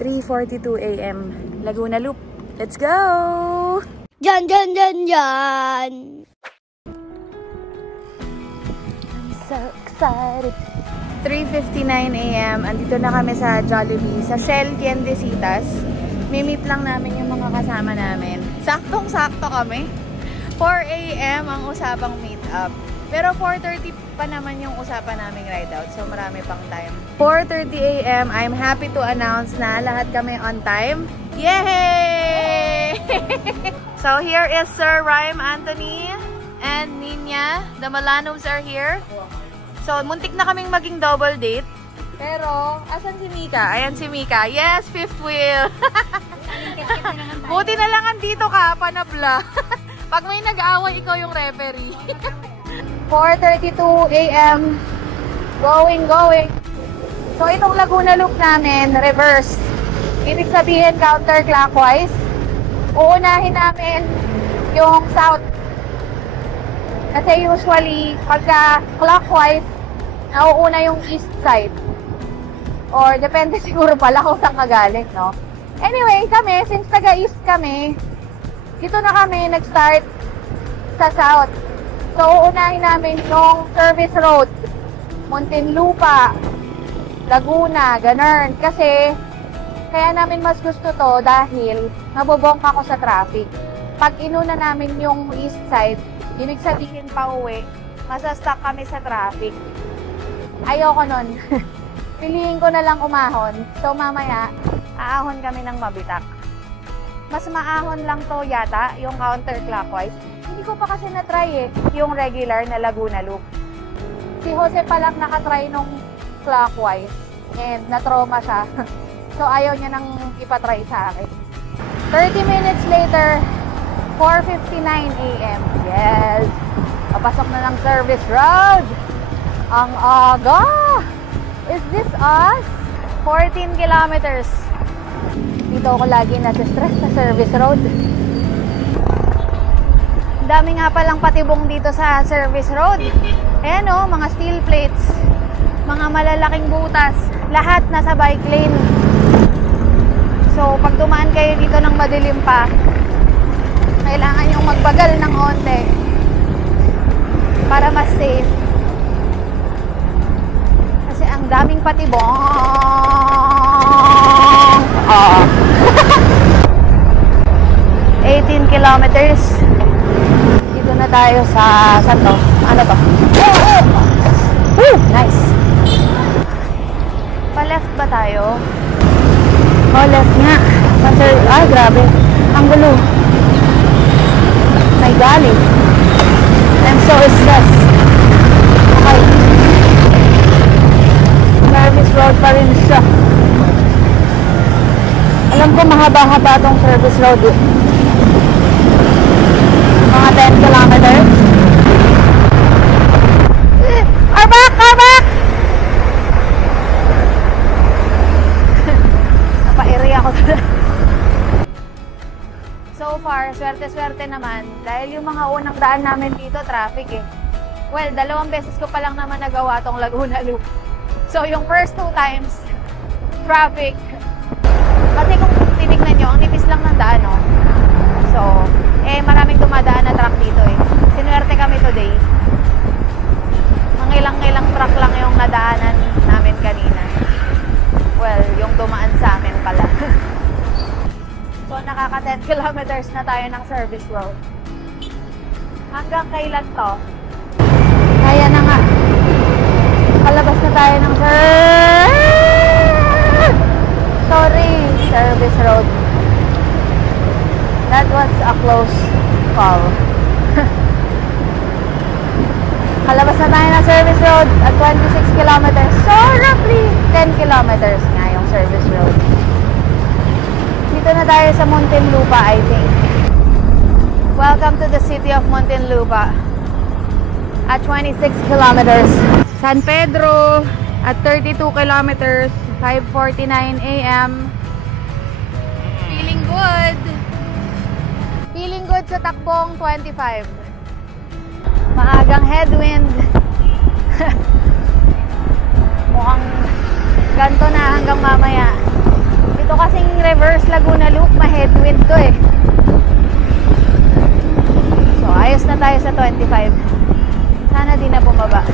3:42 AM, Laguna Loop. Let's go! Jan, jan, jan, jan! I'm so excited. 3:59 AM, andito na kami sa Jollibee, sa Shell Tiendesitas. Mimit lang namin yung mga kasama namin. Saktong-sakto kami. 4 AM ang usapang meet up. Pero 4:30 pa naman yung usapan naming ride out. So marami pang time. 4:30 AM, I'm happy to announce na lahat kami on time. Yay! So here is Sir Rhyme Anthony and Nina. The Malanovs are here. So muntik na kaming maging double date. Pero, asan si Mika? Ayan si Mika. Yes, fifth wheel. Buti na lang andito ka, panabla. Pag may nag-aaway, ikaw yung referee. 4:32 AM. Going. So, itong Laguna Loop namin, reverse. Ibig sabihin, counterclockwise. Uunahin namin yung south. Kasi usually, pagka clockwise, nauuna yung east side. Or depende siguro pala kung saan kagaling, no? Anyway, kami, since taga-east kami, dito na kami nag-start sa south. So, uunahin namin yung service road. Muntinlupa, Laguna, ganun. Kasi, kaya namin mas gusto to dahil mabobongka ko sa traffic. Pag inuna namin yung east side, ibig sabihin pa uwi, masastuck kami sa traffic. Ayoko nun. Piliin ko na lang umahon. So, mamaya, aahon kami ng mabitak. Mas maahon lang to yata, yung counterclockwise. Hindi ko pa kasi na-try eh, yung regular na Laguna Loop. Si Jose pa lang nakatry nung clockwise. And na-trauma siya. So, ayaw niya nang ipatry sa akin. 30 minutes later, 4:59 AM. Yes! Papasok na ng service road! Ang aga! Is this us? 14 kilometers. Dito ako lagi nasa-stress sa service road. Dami nga palang patibong dito sa service road. Ayan o, mga steel plates. Mga malalaking butas. Lahat nasa bike lane. So, pag dumaan kayo dito ng madilim pa, kailangan yung magbagal ng onte para mas safe. Ang daming patibong. 18 kilometers. Dito na tayo sa saan to? Ano to? Woo! Nice. Pa-left ba tayo? Oh, left nga. Ay, grabe. Ang gulo. My golly. I'm so stressed. Okay. Service road pa rin siya. Alam ko mahaba-haba tong service road eh. Mga 10 kilometers. Arbak! Napa-area ko to. So far, swerte-swerte naman. Dahil yung mga unang daan namin dito, traffic eh. Well, 2 beses ko pa lang naman nagawa tong Laguna Loop. So, yung first 2 times, traffic. Kasi kung tinignan nyo, ang nipis lang ng daan, no? So, maraming dumadaan na truck dito, eh. Sinuwerte kami today. Mangilang-ilang truck lang yung nadaanan namin kanina. Well, yung dumaan sa amin pala. So, nakaka 10 kilometers na tayo ng service road. Hanggang kailan to? Kaya na nga. Kalabas na tayo ng service road. That was a close call. Kalabas na tayo ng service road at 26 kilometers. So, roughly 10 kilometers nga yung service road. Dito na tayo sa Muntinlupa, I think. Welcome to the city of Muntinlupa. At 26 kilometers. San Pedro at 32 kilometers, 5:49 AM. Feeling good. Feeling good sa takbong 25. Maagang headwind. Mukhang ganto na hanggang mamaya. Ito kasing reverse Laguna Loop, ma-headwind to eh. So, ayos na tayo sa 25. Sana di na bumaba.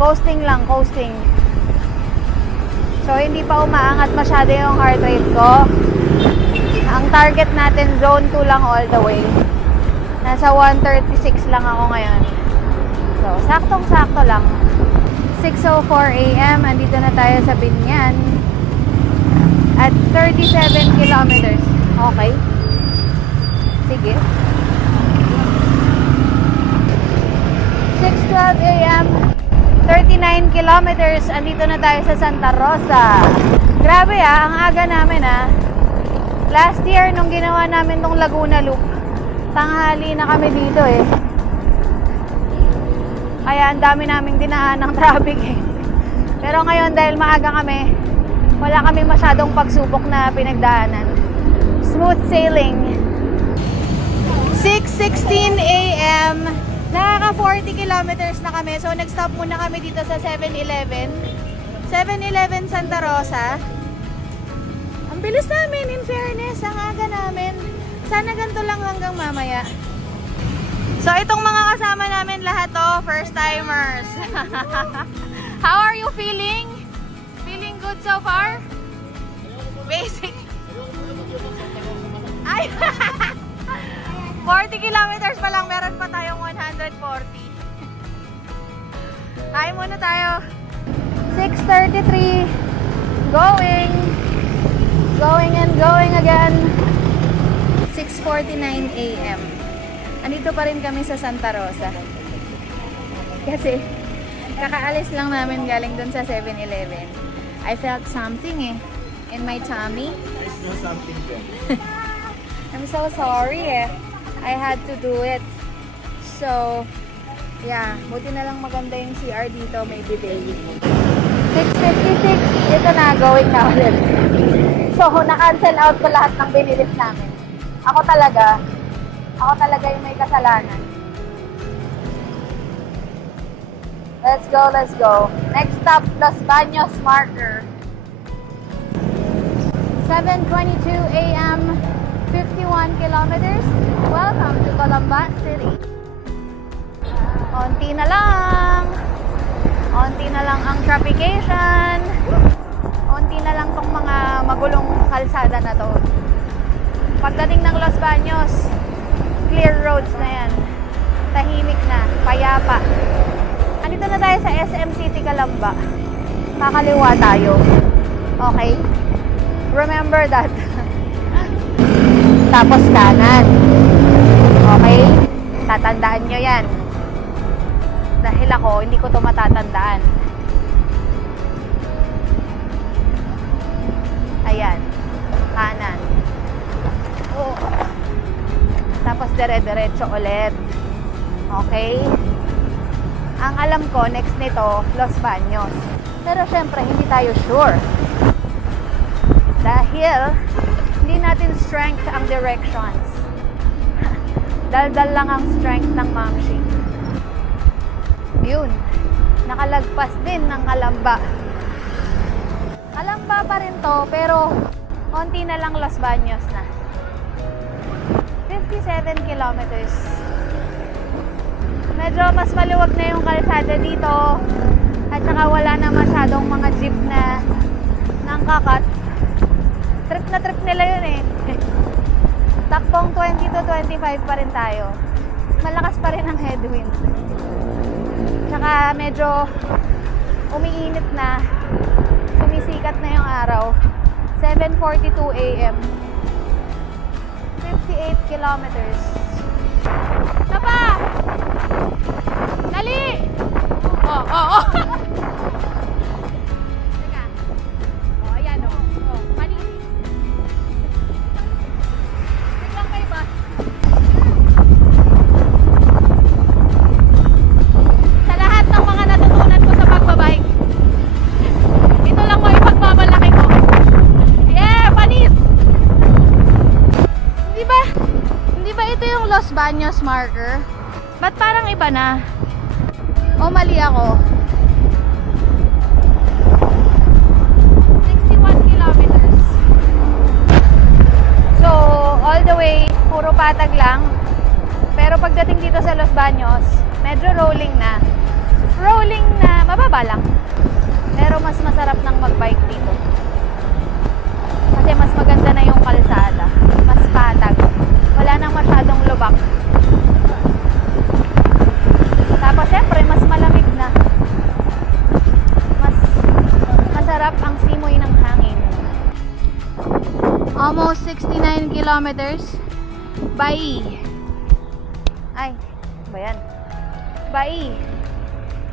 Coasting lang, coasting. So, hindi pa umaangat masyado yung heart rate ko. Ang target natin, zone 2 lang all the way. Nasa 136 lang ako ngayon. So, saktong-sakto lang. 6:04 AM, andito na tayo sa Binyan. At 37 kilometers. Okay. Sige. 6:12 AM, 39 kilometers. Andito na tayo sa Santa Rosa. Grabe ang aga namin Last year, nung ginawa namin tong Laguna Loop, tanghali na kami dito eh. Kaya ang dami naming dinaan ng traffic eh. Pero ngayon, dahil maaga kami, wala kami masyadong pagsubok na pinagdaanan. Smooth sailing. 6:16 AM. Nakaka 40 kilometers na kami. So, nag-stop muna kami dito sa 7-Eleven. 7-Eleven Santa Rosa. Ang bilis namin, in fairness. Ang aga namin. Sana ganito lang hanggang mamaya. So, itong mga kasama namin lahat first timers. How are you feeling? Feeling good so far? Basic. Ay! 40 kilometers pa lang, meron pa tayong 140. Kain muna tayo. 6:33. Going. Going and going again. 6:49 AM. Andito pa rin kami sa Santa Rosa. Kasi, kakaalis lang namin galing dun sa 7-Eleven. I felt something in my tummy. I saw something there. I'm so sorry I had to do it. So, yeah. Buti na lang maganda yung CR dito. May bidet. 6:56. Ito na. Going na ulit. So, na-cancel out ko lahat ng binilis namin. Ako talaga yung may kasalanan. Let's go, let's go. Next stop, Los Baños Marker. 7:22 AM, 51 kilometers. Welcome to Calamba City. Onti na lang. Onti na lang ang traffication. Onti na lang tong mga magulong kalsada na to. Pagdating ng Los Baños, clear roads na yan. Tahimik na, payapa. Andito na tayo sa SM City Calamba. Kakaliwa tayo. Okay? Remember that. Tapos kanan. Okay? Tatandaan nyo yan. Dahil ako, hindi ko to matatandaan. Ayan. Kanan. Oh. Tapos dire-diretso ulit. Okay? Ang alam ko, next nito, Los Baños. Pero syempre, hindi tayo sure. Dahil, hindi natin strength ang directions. Daldal lang ang strength ng Mamshi. Yun. Nakalagpas din ng Calamba. Calamba pa rin to, pero konti na lang Los Baños na. 57 kilometers. Medyo mas maluwag na yung kalsada dito. At saka wala na masyadong mga jeep na nangkakat. Trip na trip nila yun Takbong 20 to 25 pa rin tayo. Malakas pa rin ang headwind. Tsaka medyo umiinit na. Sumisikat na yung araw. 7:42 AM. 58 kilometers. Tapa! Dali! Oh. Teka. Ayan panis. Wait lang kayo ba? Sa lahat ng mga natutunan ko sa pagbabike, ito lang mo ipagbabalaki ko. Yeah! Panis! Hindi ba ito yung Los Baños marker? Ba't parang iba na? O mali ako? 61 kilometers. all the way, puro patag lang. Pero pagdating dito sa Los Baños, medyo rolling na. Rolling na, mababa lang. Pero mas masarap nang mag-bike dito. Kasi mas maganda na yung kalsada. Mas patag. Wala nang masyadong lubak. Tapos syempre, mas malamig na. Mas masarap ang simoy ng hangin. Almost 69 kilometers. Bai. Ay, ba yan? Bai.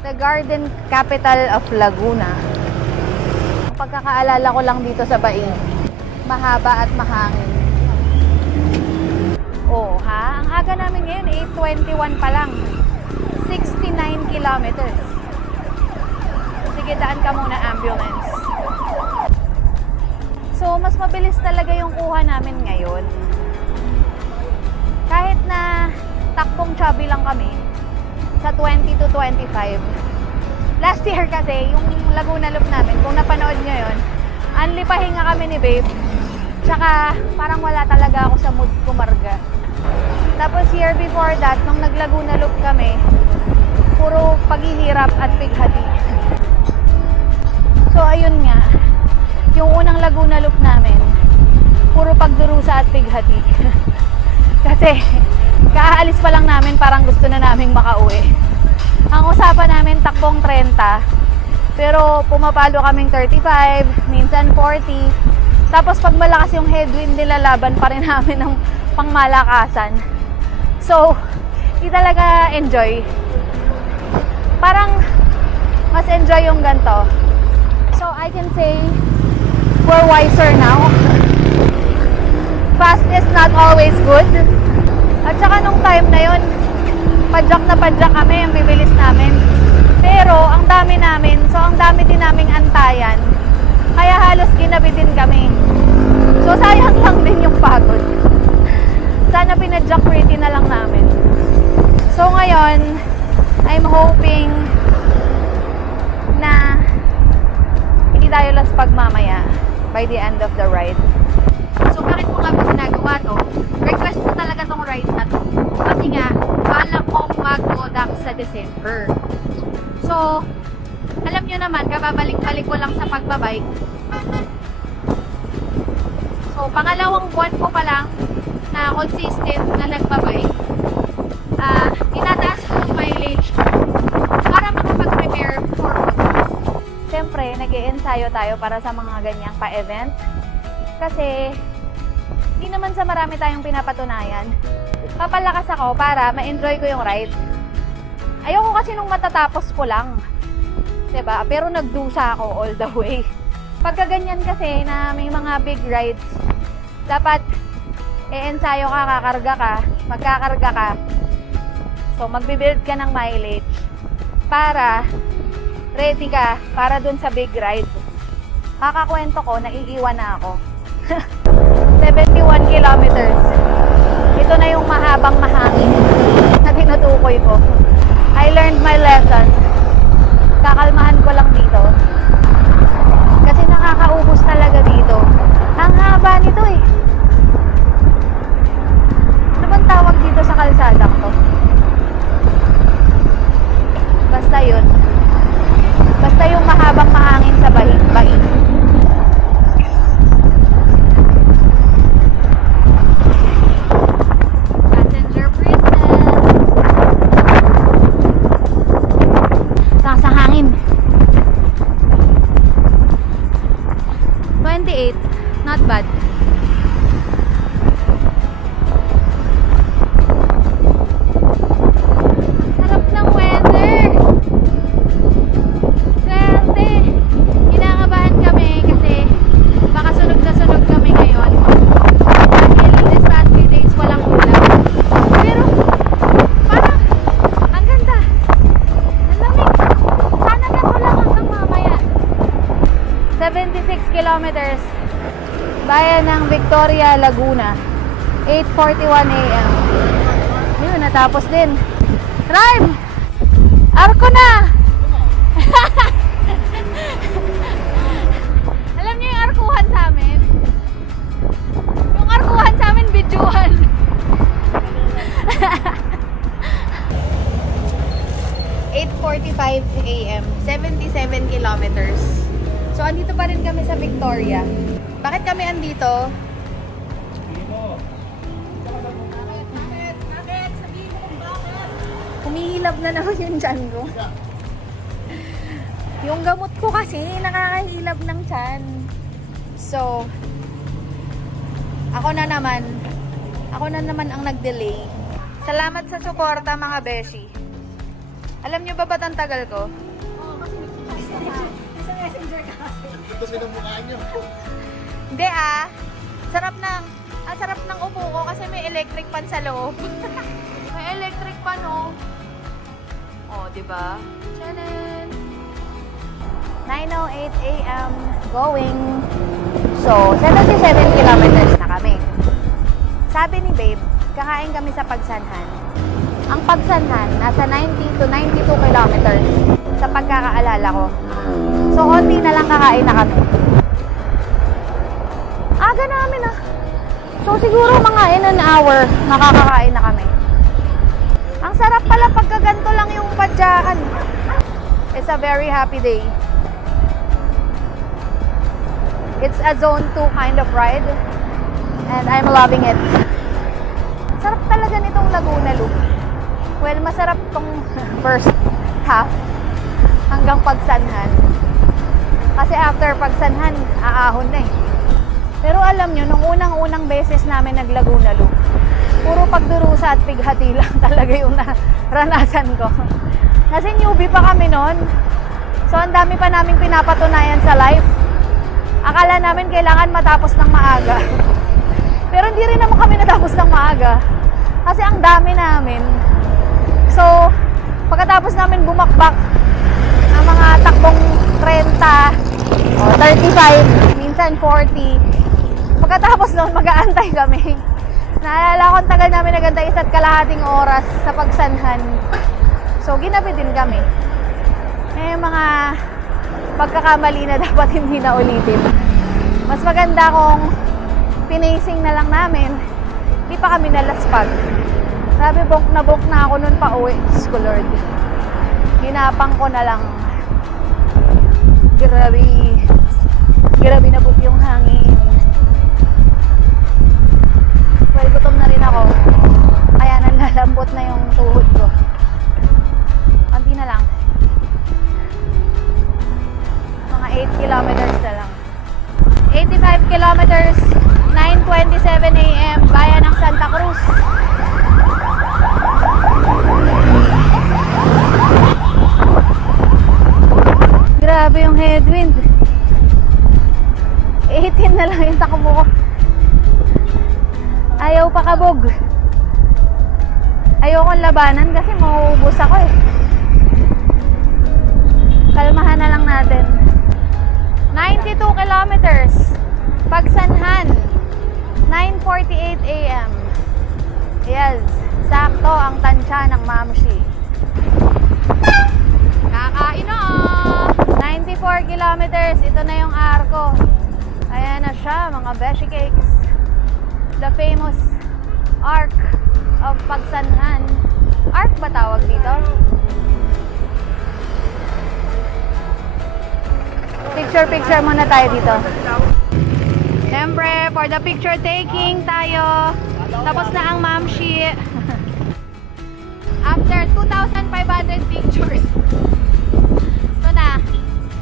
The garden capital of Laguna. Ang pagkakaalala ko lang dito sa Bai, mahaba at mahangin. Oo ha, ang aga namin ngayon 8:21 pa lang. 69 kilometers. Sige, daan ka muna, ambulance. So, mas mabilis talaga yung kuha namin ngayon. Kahit na takbong chubby lang kami, sa 20 to 25. Last year kasi, yung Laguna Loop namin, kung napanood nyo yun, anli pahinga kami ni babe. Tsaka, parang wala talaga ako sa mood kumarga. Tapos year before that, nung nag-Laguna Loop kami, puro paghihirap at pighati. So, ayun nga. Yung unang Laguna Loop namin, puro pagdurusa at pighati. Kasi, kaalis pa lang namin, parang gusto na naming makauwi. Ang usapan namin, takbong 30. Pero, pumapalo kaming 35, minsan 40. Tapos, pag malakas yung headwind, nilalaban pa rin namin ng pangmalakasan. So, di talaga enjoy. Parang, mas enjoy yung ganito. So, I can say, we're wiser now. Fast is not always good. At saka nung time na yun, padyak na padyak kami, ang bibilis namin. Pero, ang dami namin, so ang dami din naming antayan. Kaya halos ginabi din kami. So, sayang lang din yung pagod. Sana pinadyak pretty na lang namin. So, ngayon, I'm hoping na hindi tayo laspag mamaya by the end of the ride. So, bakit mo nga ba ginagawa to? Request mo talaga tong ride na to. Kasi nga, balak ko mag-Kodak sa December. So, alam nyo naman, kababalik-balik ko lang sa pagbabike. So, pangalawang buwan ko pa lang na consistent na nagbabike. Tinataas ko yung mileage para makapag-prepare for Kodak. Siyempre, nag-i-ensayo tayo para sa mga ganyang pa-event. Kasi, hindi naman sa marami tayong pinapatunayan. Papalakas ako para ma-enjoy ko yung ride. Ayoko kasi nung matatapos ko lang. Diba? Pero nagdusa ako all the way. Pagka ganyan kasi na may mga big rides, dapat e-ensayo ka, kakarga ka, magkakarga ka. So, magbibuild ka ng mileage para ready ka para dun sa big ride. Kakakwento ko, naiiwan na ako. 71 kilometers. Ito na yung mahabang mahangin na tinutukoy ko. I learned my lesson. Kakalmahan ko lang dito. Kasi nakakaubos talaga dito. Ang haba nito eh. Ano bang tawag dito sa kalsada ko? Basta yun. Basta yung mahabang mahangin sa bahin. Passenger princess. Sa hangin. 28. Not bad. Sarap ng weather. Swerte. Kinakabahan kami kasi baka sunog na sunog kami ngayon. Dahil this past few days walang ulam. Pero parang ang ganda. Ang lamig. Sana ganito lang hanggang mamaya. 76 kilometers. Bayan ng Victoria, Laguna. 8:41 AM. Yun, natapos din. Rhyme! Arko na! Alam niyo yung arkuhan sa amin? Yung arkuhan sa amin, Nabibidyohan. (8:45 AM), 77 kilometers. So, andito pa rin kami sa Victoria. Bakit kami andito? Bakit? Sabihin mo kung bakit. Humihilab na naman yung tiyan ko. Yung gamot ko kasi, nakakahilab ng tiyan. So, ako na naman ang nag-delay. Salamat sa suporta, mga beshi. Alam nyo ba ba't ang tagal ko? Oo, kasi nasa messenger ka kasi. Ito sinumukhaan nyo. Hindi sarap ng upo ko kasi may electric fan sa loob. May electric fan, oh. Oh, diba? Chanan! 9:08 AM going. So, 77 kilometers na kami. Sabi ni babe, kakain kami sa Pagsanhan. Ang Pagsanhan, nasa 90 to 92 kilometers sa pagkakaalala ko. So, konti na lang kakain na kami. Aga namin ah. So, siguro mga in an hour, makakakain na kami. Ang sarap pala pagka ganito lang yung padyaan. It's a very happy day. It's a zone 2 kind of ride. And I'm loving it. Sarap talaga nitong Laguna Loop. Well, masarap tong first half hanggang Pagsanhan. Kasi after Pagsanhan, aahon na eh. Pero alam nyo, nung unang-unang beses namin nag-Laguna Loop, puro pagdurusa at pighati lang talaga yung naranasan ko. Kasi newbie pa kami noon. So, ang dami pa naming pinapatunayan sa life. Akala namin kailangan matapos ng maaga. Pero hindi rin naman kami natapos ng maaga. Kasi ang dami namin. So, pagkatapos namin bumakbak ng mga takbong 30 o 35, minsan 40. Pagkatapos noon, mag-aantay kami. Naalala ko, ang tagal namin nagantay 1.5 oras sa Pagsanhan. So, ginabi din kami. Eh, mga pagkakamali na dapat hindi na ulitin. Mas maganda kung pinacing na lang namin, hindi pa kami nalaspag. Sabi, book na ako nun pa uwi. Diyos ko Lord. Ginapang ko na lang. Grabe na po yung hangin. Well, gutom na rin ako. Kaya nalalambot na yung tuhod ko. Konti na lang. Mga 8 kilometers na lang. 85 kilometers, 9:27 AM, bayan ng Santa Cruz. Grabe yung headwind. 18 na lang yung takbo ko. Ayaw pa kabog. Ayokong labanan kasi mauubos ako eh. Kalmahan na lang natin. 92 kilometers. Pagsanhan. 9:48 AM. Yes. Sakto ang tansya ng Mamshi. Kakain na! 94 kilometers. Ito na yung arko. Ayan na siya, mga beshi cakes. The famous Arc of Pagsanhan. Arc ba tawag dito? Picture muna tayo dito. Siyempre, for the picture taking tayo. Tapos na ang Mamshi. After 2,500 pictures. Ito na.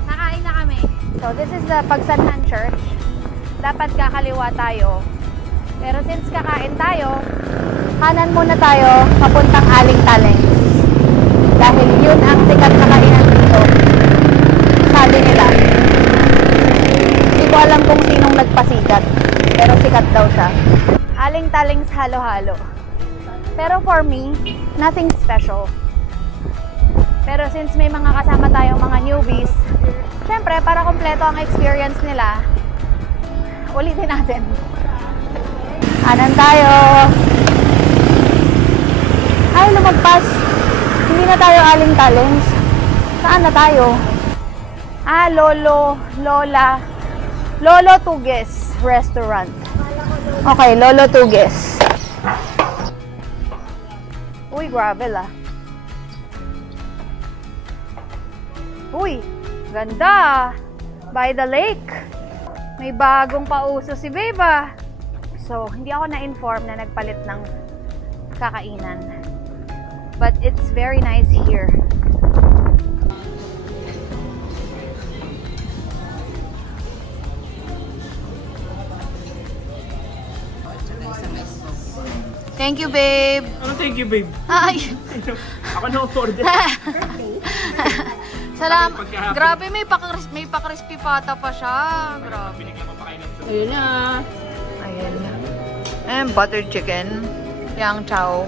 Nakain na kami. So, this is the Pagsanhan Church. Dapat kakaliwa tayo. Pero since kakain tayo, kanan muna tayo papuntang Aling Taleng. Dahil yun ang sikat na kainan dito. Sabi nila. Hindi ko alam kung sinong nagpasikat. Pero sikat daw siya. Aling Taleng halo-halo. Pero for me, nothing special. Pero since may mga kasama tayong mga newbies, syempre para kompleto ang experience nila, ulitin natin. Anan tayo. Ay, lumagpas. Hindi na tayo Aling Taleng. Saan na tayo? Ah, Lolo Tuges Restaurant. Okay, Lolo Tuges. Uy, gravel ah. Uy, ganda. By the lake. May bagong pauso si Beba. So, hindi ako na-inform na nagpalit ng kakainan. But it's very nice here. Thank you, babe. Ano thank you, babe? Ay. Ako na order. Salamat. Grabe, may pa-crispy pata pa siya. Grabe. Binigyan ko pa kayo ng Ayun na. Ayun na. And butter chicken. Yang chow.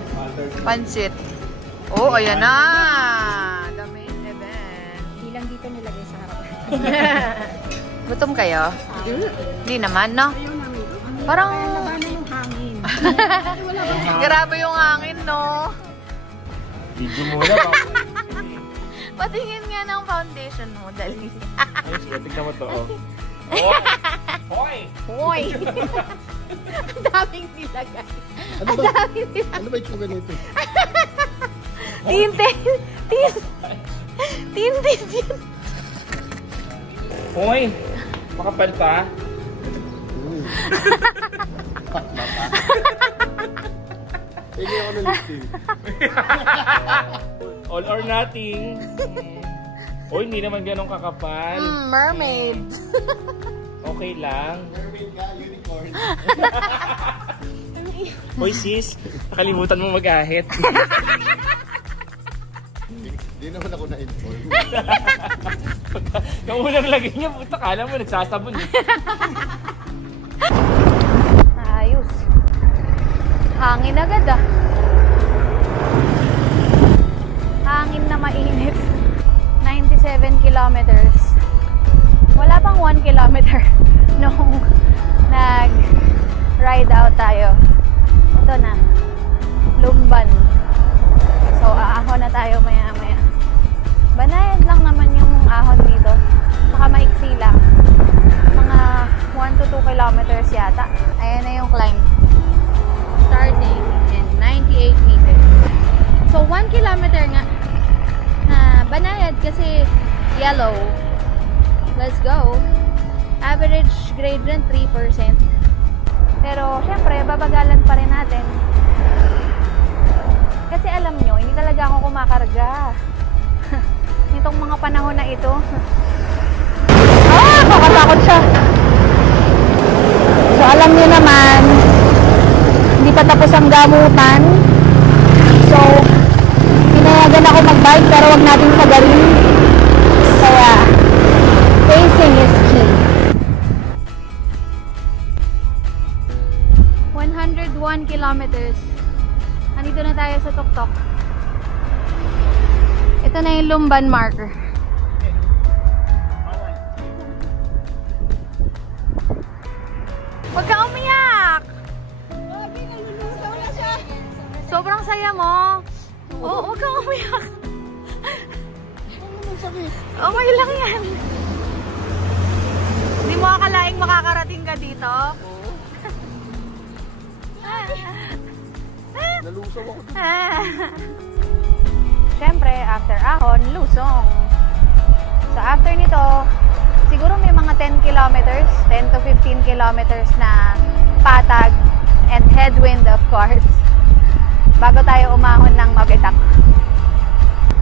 Pansit. Oh, ayan na. The main event. Hindi lang dito nilagay sa harap. Gutom kayo? Hindi naman, no? Parang... Yung hangin. Grabe yung hangin, no? video muna. Patingin nga ng foundation mo, dali. Ayos, tignan mo to, oh. Hoy! Hoy! Ang daming nilagay. Ano ba? Ano ba itsura nito? Tintin! Tintin! Hoy! Makapal pa? Patla pa. Hindi ako ng lifting. All or nothing. Hoy, hindi naman ganun kakapal. Mermaid. Okay lang. Mermaid nga, unicorn. Hoy sis, nakalimutan mo mag-ahit. Hindi naman ako na-inform. Yung unang lagay niya, puta, kala mo nagsasabon. Ayos. Hangin agad ah. Hangin na mainit. 97 kilometers. Wala pang 1 kilometer nung nag-ride out tayo. Ito na. Lumban. So, aahon na tayo maya-maya. Banayad lang naman yung ahon dito. Saka maiksi lang. Mga 1 to 2 kilometers yata. Ayan na yung climb. Starting in 98 meters. So, 1 kilometer nga na banayad kasi yellow. Let's go. Average grade rin 3%. Pero, syempre, babagalan pa rin natin. Kasi alam nyo, hindi talaga ako kumakarga. Nitong mga panahon na ito. Nakatakot siya. So, alam nyo naman, hindi pa tapos ang gamutan. So, pinayagan ako mag-bike pero wag natin sagalin. Kaya, pacing is key. 101 kilometers. Nandito na tayo sa tuktok. Ito na yung Lumban marker. Huwag kang umiyak! Sobrang saya mo. Oo, huwag kang umiyak. Okay lang yan. Hindi mo akalaing makakarating ka dito? Nalusaw ako. Siyempre, after ahon, lusong. So, after nito, siguro may mga 10 kilometers, 10 to 15 kilometers na patag and headwind, of course, bago tayo umahon ng mabitak.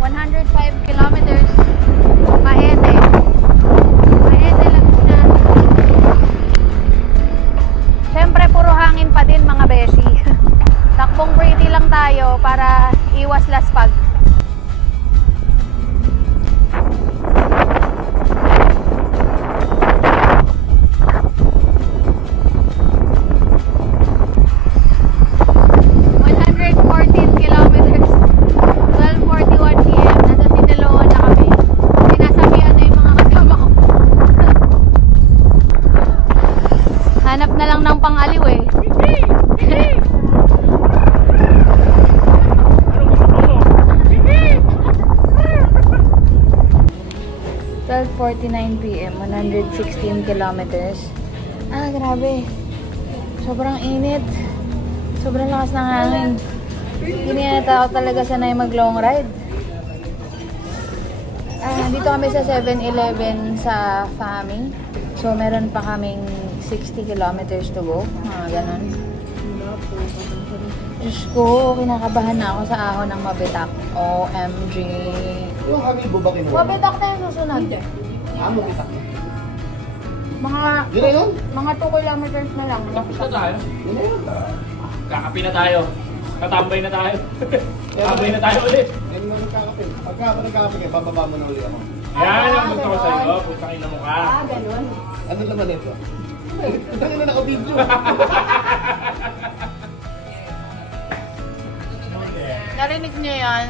105 kilometers, Maete. Maete lang na. Siyempre, puro hangin pa din mga beshi. Takbong pretty lang tayo para iwas laspag. Hanap na lang ng pang-aliw eh. 12:49 PM, 116 kilometers. Ah, grabe. Sobrang init. Sobrang lakas ng hangin. Hindi na tao talaga sanay mag-long ride. Dito kami sa 7-Eleven sa Fami. So, meron pa kaming 60 kilometers to go. Ganon. Diyos ko, kinakabahan na ako sa ahon ng Mabitak. OMG. Yung amiibo ba kinuha? Mabitak na yung susunod. Mabitak. Yun na yun? Mga 2 kilometers na lang. Tapos na tayo. Yun na yun. Kakapi na tayo. Tatambay na tayo. Tatambay na tayo ulit. Yan mo nagkakape. Pagka nagkakape kayo, bababa mo na ulit ako. Yan ang gusto ko sa'yo. Putang ina mo ka. Ganun. Ano naman ito? Dali na naka-video. Narinig niyo yan?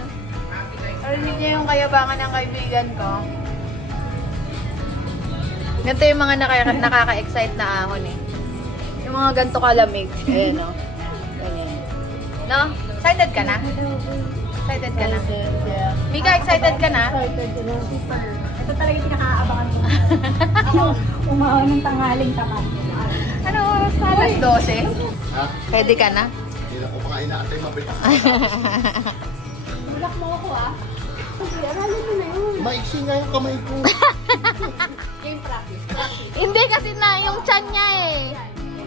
Narinig niyo yung kayabangan ng kaibigan ko? Ganito yung mga nakaka-excite na ahon eh. Yung mga ganito kalamig. Ayan o. Ganyan. No? Excited ka na? Excited ka na? Mika, excited ka na? Super. Ito talaga yung pinaka-aabangan ko. Ako, umahon ng tanghaling tapat. Ano oras na? Alas 12? Ha? Pwede ka na? Hindi na ko pa inaantay mabitak. Tulak mo ako ah. Kasi aralin mo na yun. Maiksi nga yung kamay ko. Game practice. Hindi kasi na yung chan niya eh.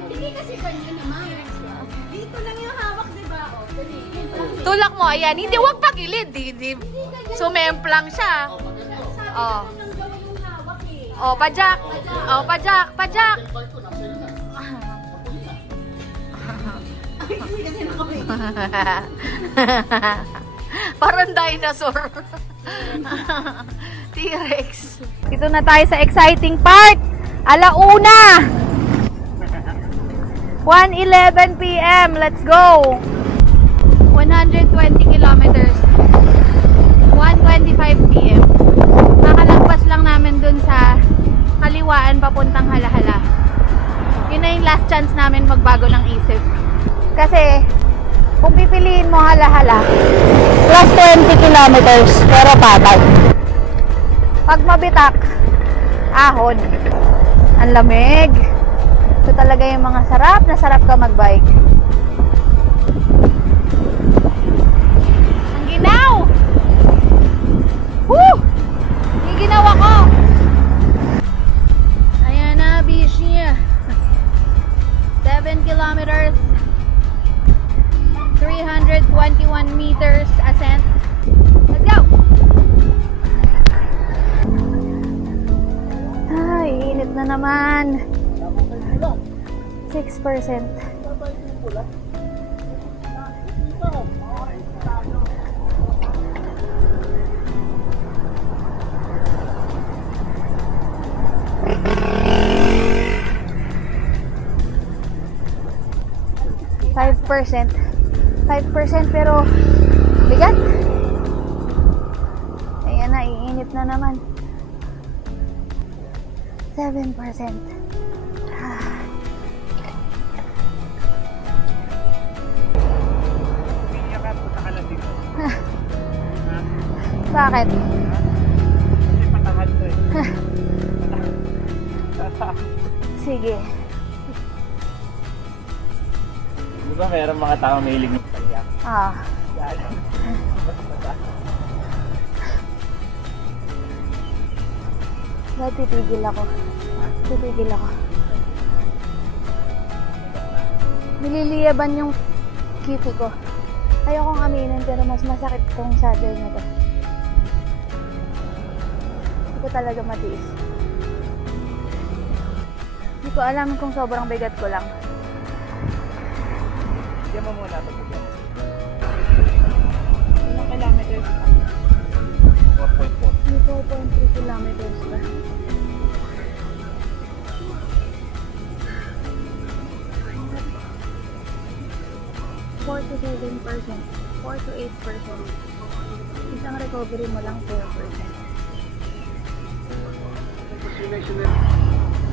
Hindi kasi kanya naman. Dito lang yung hawak, diba? O, dali. Game practice. Tulak mo, ayan. Hindi, wag pagilid. Di. Sumemplang siya. Oh. Ang gawin yung hawak eh. Oh, pajak. Oh, pajak. Pajak. Hindi kasi nakabay. Parang dinosaur. T-Rex. Dito na tayo sa exciting part. Alauna. 1:11 p.m. Let's go. 120 kilometers. 1:25 p.m. Kakalagpas lang namin dun sa kaliwaan papuntang Halahala. Yun na yung last chance namin magbago ng isip. Kasi, kung pipiliin mo Halahala, plus 20 kilometers, pero patag. Pag Mabitak, ahon. Ang lamig. Ito talaga yung mga sarap na sarap ka magbike. Ang ginaw! Woo! Yung ginawa ko! Ayan na, bishi. 7 kilometers. 321 meters ascent. Let's go! Ay, init na naman. 6%. %. 5% pero bigat. Ayan na, iinit na naman. 7%. Bakit? Kasi patangad to eh. Sige. Diba mayroong mga tao may hilig ng paiyak? Ah. Ba't titigil ako? Titigil ako. Nililiyaban yung kitty ko. Ayokong aminin pero mas masakit tong saddle na to. Hindi ko talaga matiis. Hindi ko alam kung sobrang bigat ko lang. Diyan mo muna ito. Ilang kilometers pa? 4.4. May 4.3 kilometers pa. $4 to 7%. 4 to 8%. Isang recovery mo lang 4%.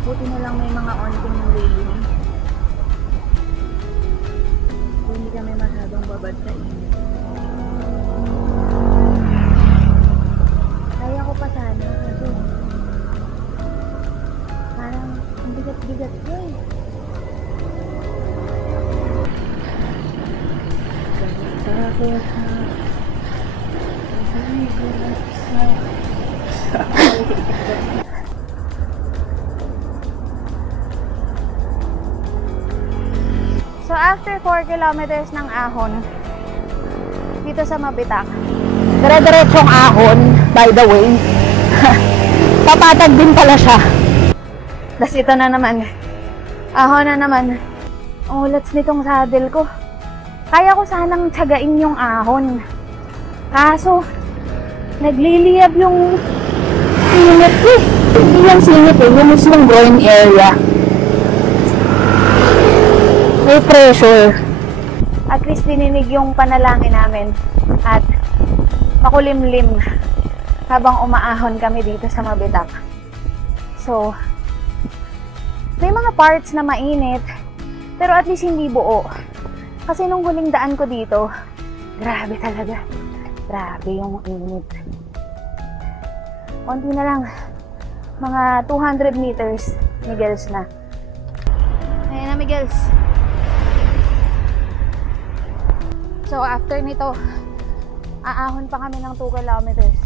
Buti na lang may mga onting railing. Hindi kami masyadong babad sa init. Kaya ko pa sana kasi parang ang bigat-bigat ko eh. So after 4 kilometers ng ahon, dito sa Mabitak, dire-diretsong ahon, by the way. Papatag din pala siya. Tapos ito na naman. Ahon na naman. Ang ulats nitong saddle ko. Kaya ko sanang tiyagain yung ahon. Kaso, nagliliyab yung singit ko. Hindi yung singit eh, yung mismong groin area. May pressure. At least dininig yung panalangin namin. At makulimlim habang umaahon kami dito sa Mabitak. So, may mga parts na mainit, pero at least hindi buo. Kasi nung huling daan ko dito, grabe talaga. Grabe yung init. Konti na lang. Mga 200 meters, Miguel's na. Ayan na, Miguel's. So, after nito, aahon pa kami ng 2 kilometers.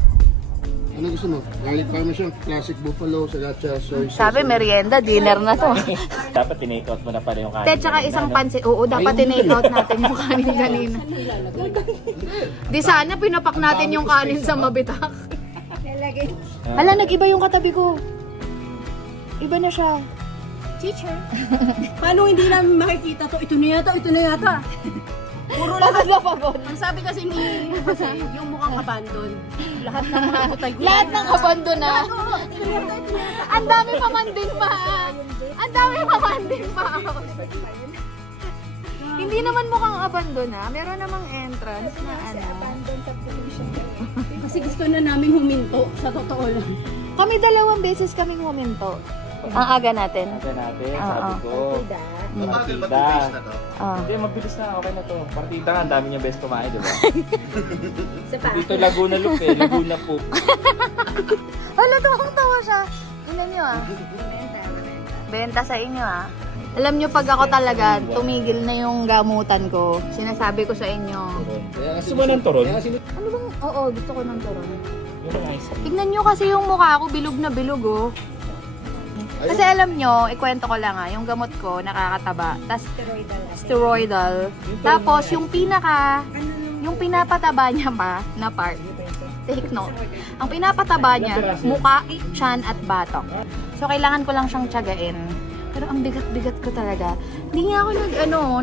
Ano gusto mo? Garlic parmesan, classic buffalo, sriracha, soy sauce. Sabi, merienda, dinner na to. Dapat tinake out mo na pala yung kanin. Tsaka isang pansit. Oo, dapat tinake out natin yung kanin kanina. Di sana pinapak natin yung kanin sa Mabitak. Hala, nag-iba yung katabi ko. Iba na siya. Teacher. Paano hindi namin makikita to? Ito na yata, ito na yata. Puro lahat na pagod. Ang sabi kasi ni Jose, yung mukhang abandon. Lahat ng mga butay ko. Lahat ng abandon na. Ang dami pa man din pa. Ang dami pa man din pa. Hindi naman mukhang abandon na. Meron namang entrance na ano. Kasi gusto na namin huminto, sa totoo lang. Kami 2 beses kaming huminto. Ang aga natin. Aga natin, sabi ko. Mabagal ba Partida. 2 days na to? Hindi, mabilis na. Okay na to. Partida nga, ang dami niya best kumain, di ba? Dito Laguna Loop eh. Laguna po. Wala, tawang-tawa siya. Ilan nyo ah? Benta sa inyo ah. Alam nyo, pag ako talaga, tumigil na yung gamutan ko. Sinasabi ko sa inyo. Gusto mo ng turon? Ano bang? Oo, gusto ko ng turon. Yung mga ice cream. Tignan nyo kasi yung mukha ko, bilog na bilog oh. Kasi alam nyo, ikwento ko lang ah, yung gamot ko nakakataba. Tas steroidal. Tapos yung pinapataba niya pa na part. Take note. Ang pinapataba niya, muka, tiyan at batok. So kailangan ko lang siyang tiyagain. Pero ang bigat-bigat ko talaga. Hindi nga ako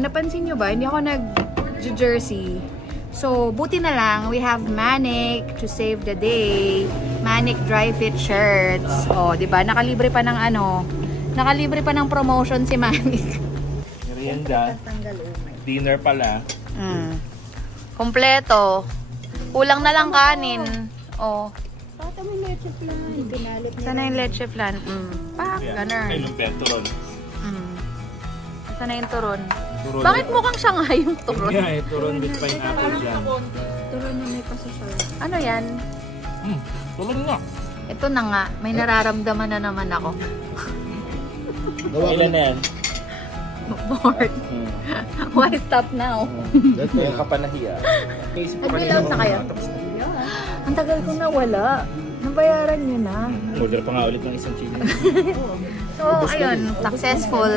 napansin nyo ba? Hindi ako nag-jersey. So, buti na lang, we have Manic to save the day. Manic dry fit shirts. O, diba? Nakalibre pa ng nakalibre pa ng promotion si Manic. Merienda. Dinner pala. Kompleto. Kulang na lang kanin. O. Pata may leche flan. Pinalit na. Sana yung leche flan. Pak, ganun. Ay, lumpia, turon. Sana yung turon. Turon. Bakit mukhang Shanghai yung turon? Yeah, turon with pineapple dyan. Turon na may pasasal. Ano yan? Turon nga. Ito na nga. May nararamdaman na naman ako. Ilan na yan? Bored. Why stop now? Kaya ka pa nahiya. Nag-bill na kayo? Ang tagal ko nawala. Nabayaran nyo na. Order pa nga ulit ng isang chili. So, ayun. Successful.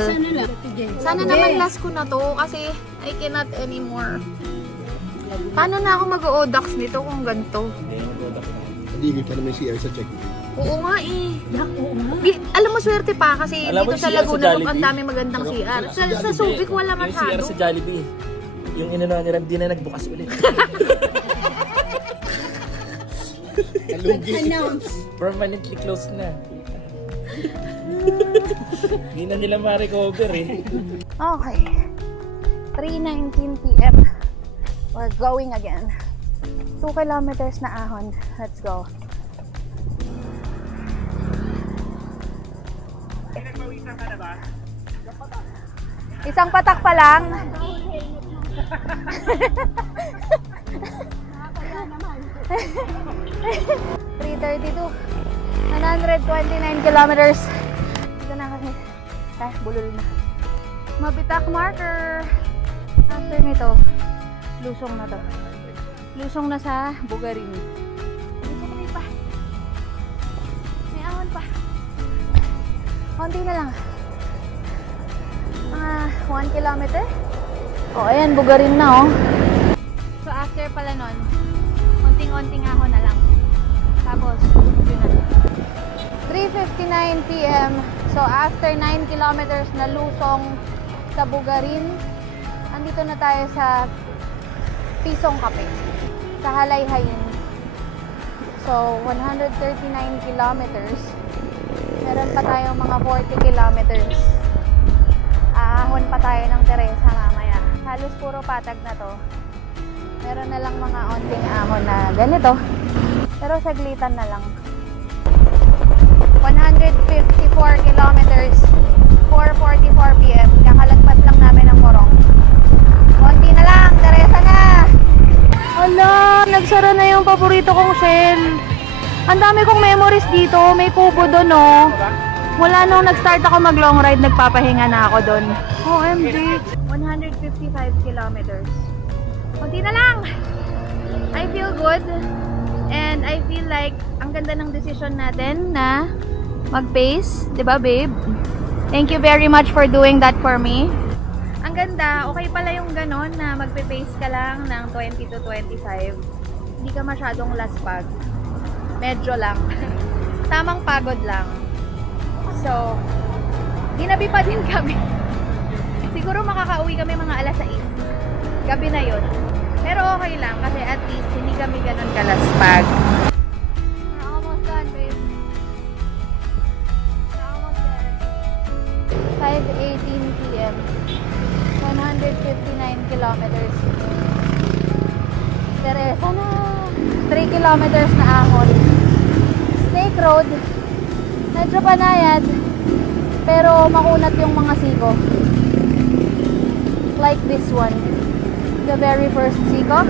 Sana naman last ko na to kasi I cannot anymore. Paano na ako mag-o-odax nito kung ganito? Hindi pa naman CR sa check. Oo nga eh. Alam mo, swerte pa kasi Alam mo, dito sa CR sa Laguna Loop ang Jollibee? dami magandang CR. Sa Subic wala Yung CR masyado. sa Jollibee. Yung inano ni Ram, di na nagbukas ulit. Announce. Permanently closed na. Hindi na nila ma-recover eh. Okay. 3:19 PM. We're going again. 2 kilometers na ahon. Let's go. Isang patak pa lang. 3:32. 129 kilometers. Ito na kami. Bulol na. Mabitak marker. After nito, lusong na to. Lusong na sa Bugarin. Ito kami pa. pa. Konti na lang. Mga 1 kilometer. Oh, ayan, bugarin na oh. So after pala nun, konting-konting ako na lang. Tapos, yun na. 3:59 p.m. So after 9 kilometers na lusong sa Bugarin, andito na tayo sa Pisong Cafe, sa Halayhayin. So 139 kilometers. Meron pa tayong mga 40 kilometers. Aahon pa tayo ng Teresa mamaya. Halos puro patag na to. Meron na lang mga onting ahon na ganito. Pero saglitan na lang. 154 kilometers, 4:44 p.m. Kakalagpas lang namin ng Morong. Konti na lang, Teresa na! Hala, nagsara na yung paborito kong Shell. Ang dami kong memories dito. May kubo doon, oh. Wala nung nag-start ako mag-long ride, nagpapahinga na ako doon. OMG! 155 kilometers. Konti na lang! I feel good. And I feel like ang ganda ng decision natin na mag-pace. Diba, babe? Thank you very much for doing that for me. Ang ganda, okay pala yung ganon na magpe-pace ka lang ng 20 to 25. Hindi ka masyadong laspag. Medyo lang. Tamang pagod lang. So, ginabi pa din kami. Siguro makakauwi kami mga alas 6. Gabi na yun. Pero okay lang kasi at least hindi kami ganon kalaspag. We're almost done, babe. We're almost there. 5:18 p.m. 159 kilometers. Teresa na. 3 kilometers na ahon. Snake Road. Medyo panayad. Pero makunat yung mga siko. Like this one. The very first siko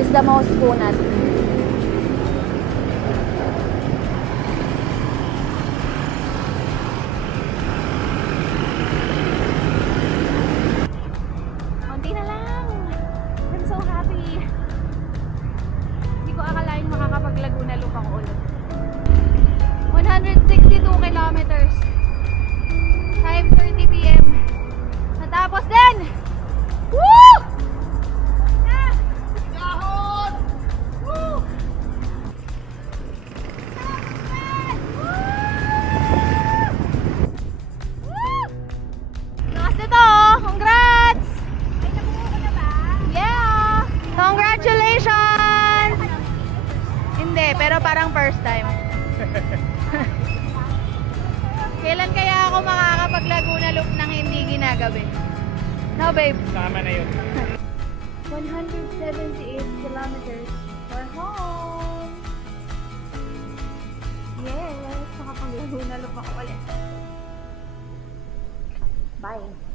is the most kunat. Konti na lang. I'm so happy. Hindi ko akalain makakapag-Laguna Loop ako ulit. 162 kilometers. 5:30 p.m. Natapos din! Woo! Pero parang first time. Kailan kaya ako makakapag-Laguna Loop nang hindi ginagabi? No, babe? Tama na yun. 178 kilometers for home. Yes, makapag-Laguna Loop ako ulit. Bye.